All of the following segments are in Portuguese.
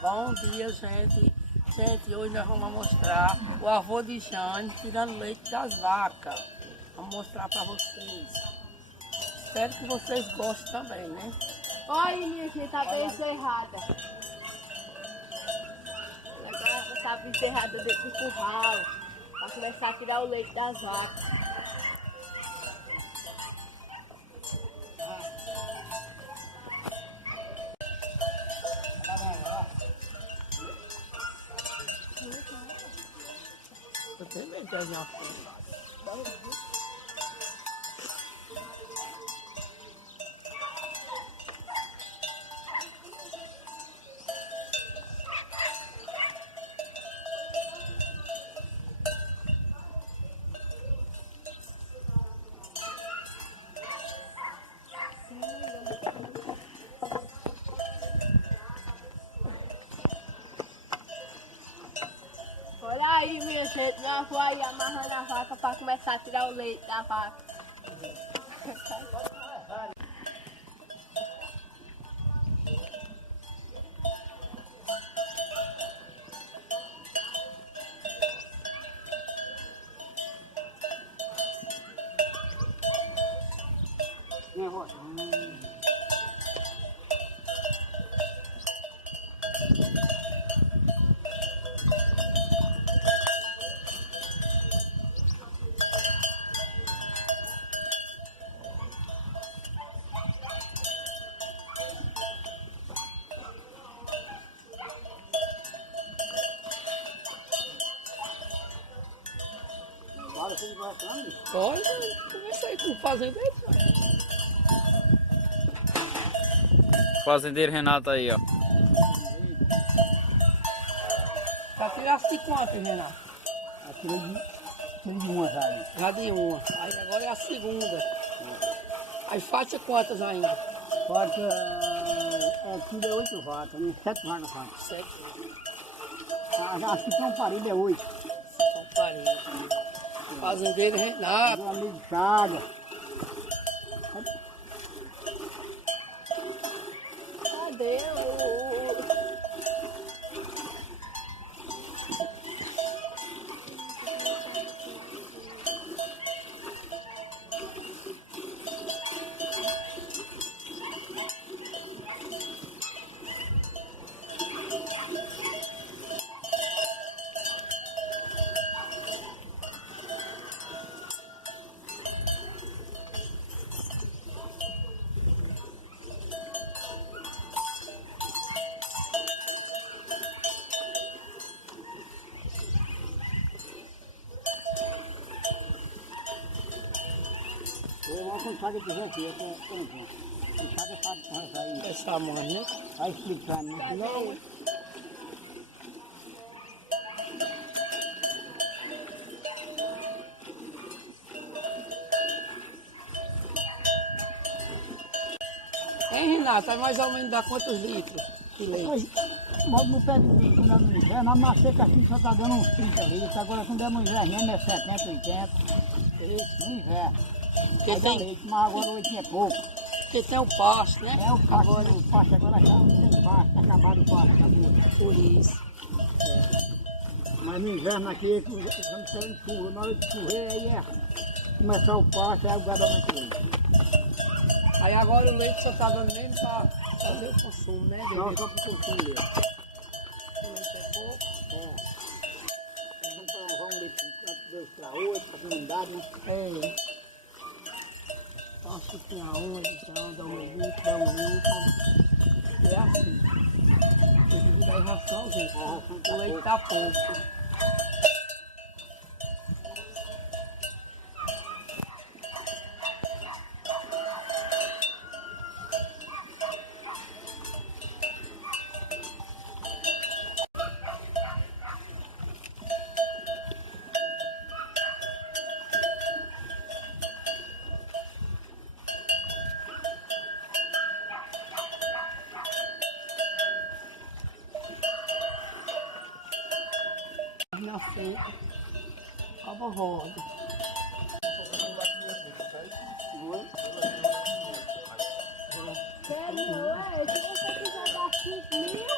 Bom dia, gente. Gente, hoje nós vamos mostrar o avô de Jane tirando leite das vacas. Vamos mostrar para vocês. Espero que vocês gostem também, né? Olha, minha gente, tá bem encerrada. Agora tá bem encerrada dentro do curral. Pra começar a tirar o leite das vacas. Eu tenho medo de olhar assim. Olha aí, minha gente, nós vamos aí amarrando a vaca pra começar a tirar o leite da vaca. Olha, comecei com o fazendeiro. Fazendeiro Renato aí, ó. Já tiraste de quantas, Renato? Tirei de uma já aí. Já de uma. Aí agora é a segunda. Aí falta quantas ainda? Falta, tudo é 8 vacas, né? 7 vacas faltam. 7. Acho que tem um parido é 8. São parentes. Fazendeiro Renato. Meu amigo Chaga. Cadê o... Vamos com Chaga dizer aqui, eu tô pronto. O Chaga sabe aí. Desse tamanho, né? Vai explicar, né? Cadê? Hein, Renato? Aí mais ou menos dá quantos litros de leite? Logo no pé de bicho, quando é no inverno, na maceca assim só tá dando uns 30 litros. Agora quando é no inverno é 70, 80. No inverno. Porque Aí dá tem, leite, mas agora o leite é pouco. porque tem o pasto, né? É o pasto agora já não tem pasto, tá acabado o pasto, acabou. Por isso. Mas no inverno aqui, quando tem chuva, na hora de chover, aí é começar o pasto, aí o gado aumenta o leite. Aí agora o leite só tá dando mesmo para fazer o consumo, né? Não, só para o consumo dele. O leite é pouco. Vamos para levar um leite de 2 para 8, para não dar, né? É. Acho que tinha uma, então dá um litro, dá um litro. É assim. Tem que dar ração, gente. O leite tá pouco. Na frente, acaba roda. Quero não, se você quiser dar 5 mil,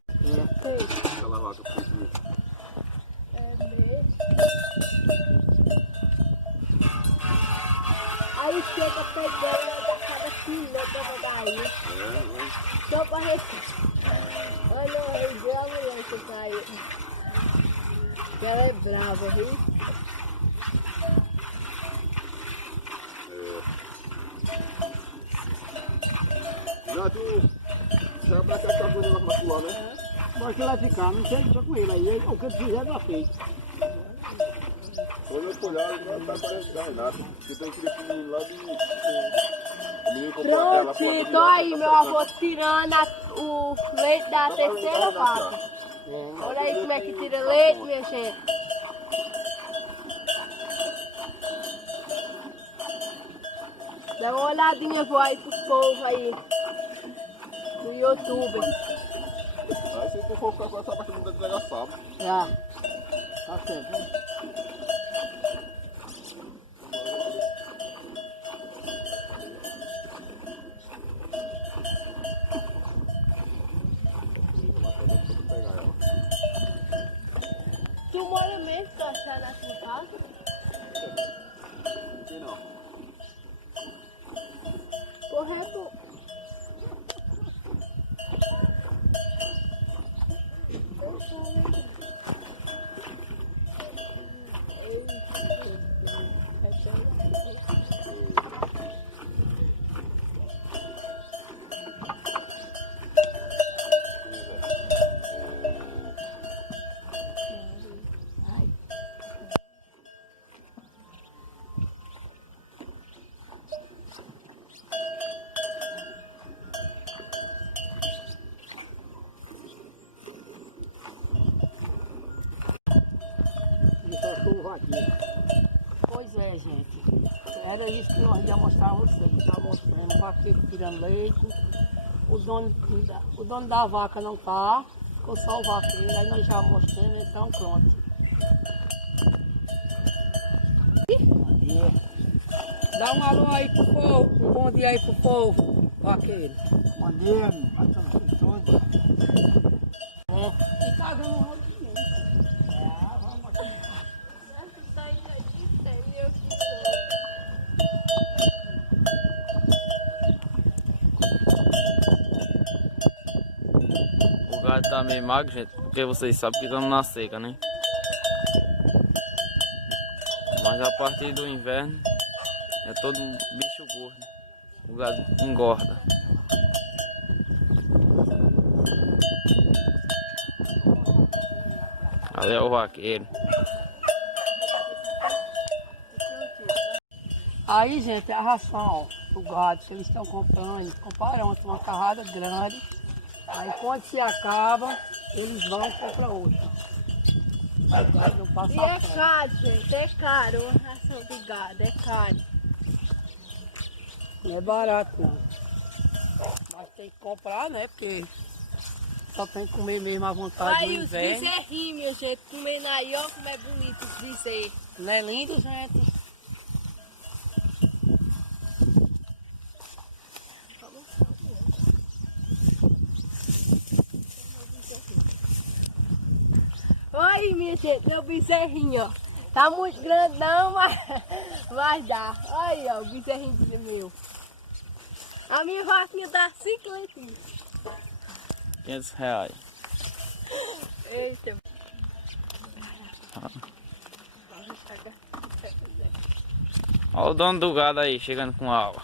Aquela vaca precisa. Aí chega pegando da cada filha da rodaria. Só pra receber. Olha o rei dela, mulher que caiu. Ela é brava, viu? Já tu já pra cá tá com ela pra pular, né? Pode lá ficar, não sei só com ele aí. O que ele fizer, dá feito. Quando eu olhar, ele vai parecendo da Renata. Porque tem aquele menino lá de. O menino comprou Pronto, aquela porra então aí meu avô tirando o leite da terceira vaca. Olha aí como é que tira leite, minha gente. Dá uma olhadinha, vou aí pros povos aí. No YouTube. Aí se tu for ficar com essa parte não deve pegar sábado. Já. Tá certo. Né? Tu mora mesmo, tu achar na tua casa? Aqui não. Correto. Pois é, gente. Era isso que nós íamos mostrar a vocês. Está mostrando o vaqueiro tirando leite. O dono da vaca não está. Ficou só o vaqueiro. Aí nós já mostramos, então pronto. Dá um alô aí pro povo. Um bom dia aí pro povo, vaqueiro. Bom dia, passando todos. E tá dando um rolo de gente. O gado tá meio magro, gente, porque vocês sabem que estamos na seca, né? Mas a partir do inverno é todo bicho gordo. O gado engorda. Ali é o vaqueiro. Aí, gente, é a ração, ó, o gado, que eles estão comprando, eles compraram uma carrada grande. Aí quando se acaba, eles vão e compram outra. O gado não passa E é fome. caro, gente, é caro. A ração de gado é caro. Não é barato, não. Mas tem que comprar, né? Porque só tem que comer mesmo à vontade Aí no os inverno. bezerrinhos, minha gente, comendo aí, ó, como é bonito os bezerros. Não é lindo, gente? Aí, minha gente, meu bezerrinho, ó. Tá muito grande não, mas dá. Aí, ó, o bezerrinho meu. A minha vaquinha dá 5 leitinhos. R$ 500. Eita. Olha o dono do gado aí, chegando com água.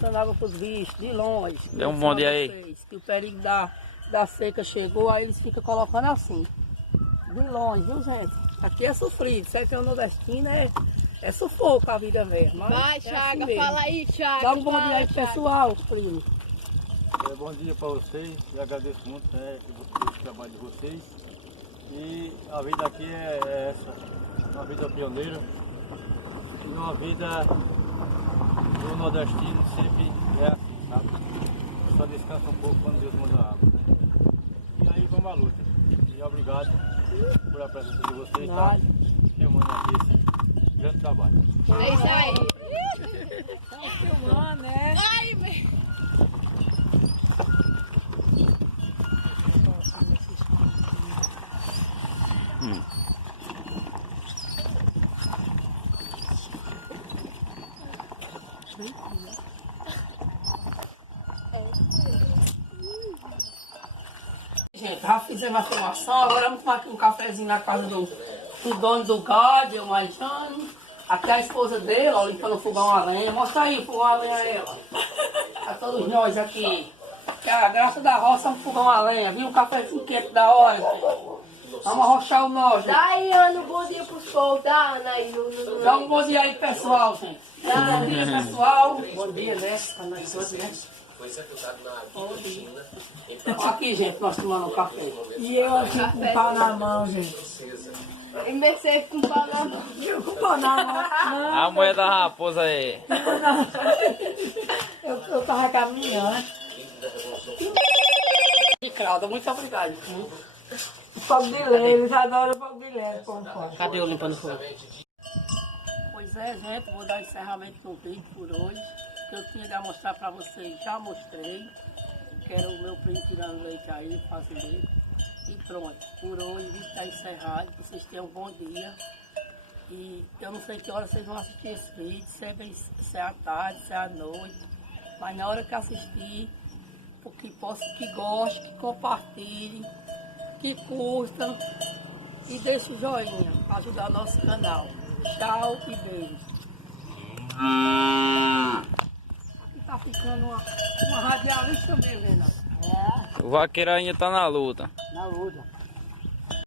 Dando água pros bichos, de longe. Dê um bom dia aí. Vocês, que o perigo da seca chegou, aí eles ficam colocando assim. De longe, viu, gente? Aqui é sofrido. Sertão nordestino é sufoco a vida velha. mas Vai, é assim Chaga, mesmo. fala aí, Chaga. Dá um bom fala, dia aí pro Chaga. pessoal, primo. Bom dia para vocês, eu agradeço muito, né, o trabalho de vocês. E a vida aqui é essa, uma vida pioneira, e uma vida do nordestino sempre é assim, sabe? Só descansa um pouco quando Deus manda água, né? E aí vamos à luta. E obrigado por a presença de vocês, tá? Nada. Filmando aqui grande trabalho. É isso aí. Filmando, né? Gente, já fizemos a filmação, agora vamos tomar aqui um cafezinho na casa do dono do gado, o Majane. Aqui a esposa dele, ó, limpando o fogão a lenha. Mostra aí o fogão a lenha aí, ó. A todos nós aqui. Que a graça da roça é um fogão a lenha, viu? Um cafezinho quente da hora, gente. Vamos arrochar o nós, gente. Dá aí, Ana, um bom dia pros povos. Dá, Ana, aí. Dá um bom dia aí, pessoal, gente. Bom dia, pessoal. Bom dia, né? Pra nós todos, né? Bom dia. Aqui, gente, nós tomando um café. E eu aqui com o pau na mão, gente. E Mercedes com pau na mão. Eu com o pau na mão. Não, A mulher da raposa aí. eu tava caminhando. E Claudia, muito obrigado. O fogo de lei, eles adoram o fogo de lei. Cadê eu limpando o fogo? Pois é, gente, vou dar encerramento no vídeo por hoje. O que eu tinha de mostrar para vocês, já mostrei. Que era o meu primo tirando leite aí, fazendeiro. E pronto, por hoje o vídeo está encerrado. Que vocês tenham um bom dia. E eu não sei que hora vocês vão assistir esse vídeo, se é à tarde, se é à noite. Mas na hora que assistir, que gostem, que compartilhem, que curtam e deixem o joinha para ajudar o nosso canal. Tchau e beijo. Aqui tá ficando uma radialista mesmo, né? O vaqueiro ainda tá na luta. Na luta.